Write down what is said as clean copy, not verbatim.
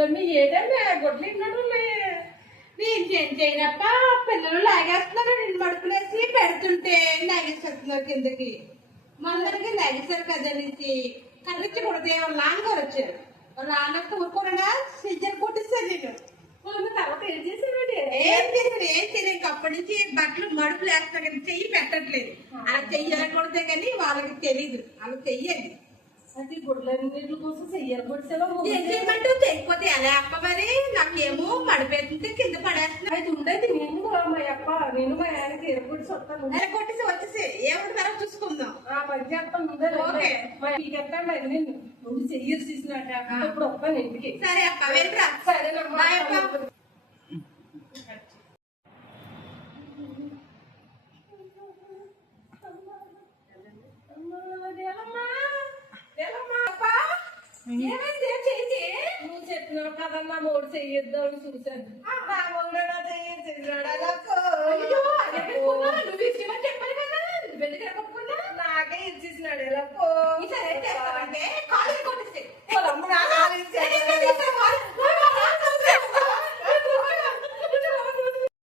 ఏదన్నా గొడ్లు ఇన్నట్టు నేను చేయనప్ప పిల్లలు లాగేస్తున్నారు. నేను మడుపులేసి పెడుతుంటే లాగేసేస్తున్నారు కిందకి. మందరికి లాగేశారు కదా నుంచి కర్రించి కొడితే వాళ్ళు నాన్నగారు వచ్చారు. వాళ్ళు నాన్నతో ఊరుకోరగా సిజ్జర్ కొట్టిస్తారు నేను. తర్వాత ఏం చేశాడు? ఏం చేయలేదు. అప్పటి నుంచి బట్టలు మడుపులు వేస్తా కానీ చెయ్యి పెట్టట్లేదు. అలా చెయ్యాలి కొడితే కానీ వాళ్ళకి తెలీదు. అలా చెయ్యాలి. అది గుడ్ల కోసం చెయ్యాలి కొడిసేవా ఏం చేయమంటూ తెగిపోతే ఎలా అప్ప మరి నాకేమో మడిపోతుంది కింద పడేస్తున్నా. అది ఉండేది నేను మా అప్ప నేను మా ఆయనకి ఎరగొట్టి వస్తాను. ఎరగొట్టేసి వచ్చేసి ఏముంది తర్వాత చూసుకుందాం. ఆ పని చేస్తాను ముందే అది నేను ముందు చెయ్యరు తీసినాక ఇప్పుడు వస్తాను ఇంటికి. సరే అక్క వెళ్ళరా. సరే నువ్వు చెప్పినావు కదన్నా మూడు చెయ్యిద్దామని చూశాను. నా మొన్న చెయ్యి